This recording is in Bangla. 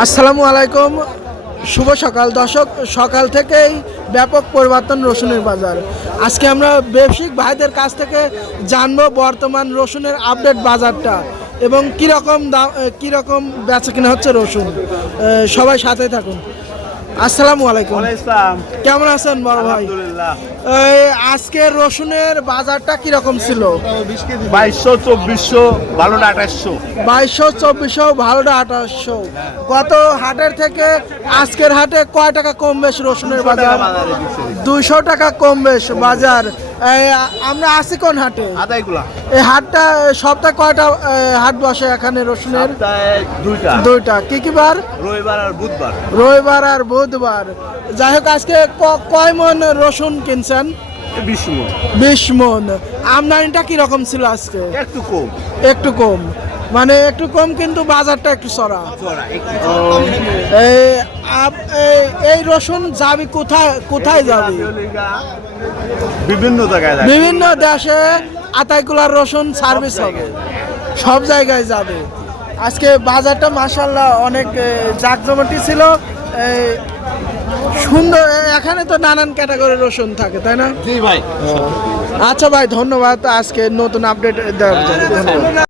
আসসালামু আলাইকুম, শুভ সকাল দর্শক। সকাল থেকেই ব্যাপক পরিবর্তন রসুনের বাজার। আজকে আমরা ব্যবসায়িক ভাইদের কাছ থেকে জানবো বর্তমান রসুনের আপডেট বাজারটা এবং কীরকম দাম, কীরকম বেচা কিনা হচ্ছে রসুন। সবাই সাথে থাকুন। আসসালামু আলাইকুম। কেমন আছেন বড় ভাই? আজকে রসুনের বাজারটা কিরকম ছিল? 2200, 2400, ভালোটা 2800। 2200, 2400, ভালোটা 2800। গত হাটের থেকে আজকের হাটে কয় টাকা কম বেশ রসুনের বাজার? 200 টাকা কম বেশ বাজার। আমরা আছি কোন হাটে? আদাইগুলা এই হাটটা সপ্তাহে কয়টা হাট বসে এখানে রসুনের? দুইটা। কি কি বার? রবিবার আর বুধবার। রবিবার আর বুধবার। যাই হোক, আজকে কয় মন রসুন কিনছেন? 20 মণ। 20 মন। আমদানিটা কিরকম ছিল আজকে? একটু কম, মানে একটু কম, কিন্তু বাজারটা একটু চড়া। এই রসুন যাবি কোথায় যাবি? বিভিন্ন জায়গায় বিভিন্ন দেশে আতাইকুলার রসুন সার্ভিস হবে, সব জায়গায় যাবে। আজকে বাজারটা মাশাআল্লাহ অনেক জাঁকজমটি ছিল, সুন্দর। এখানে তো নানান ক্যাটাগরির রসুন থাকে, তাই না? জি ভাই। আচ্ছা ভাই, ধন্যবাদ আজকে নতুন আপডেট দেওয়ার জন্য।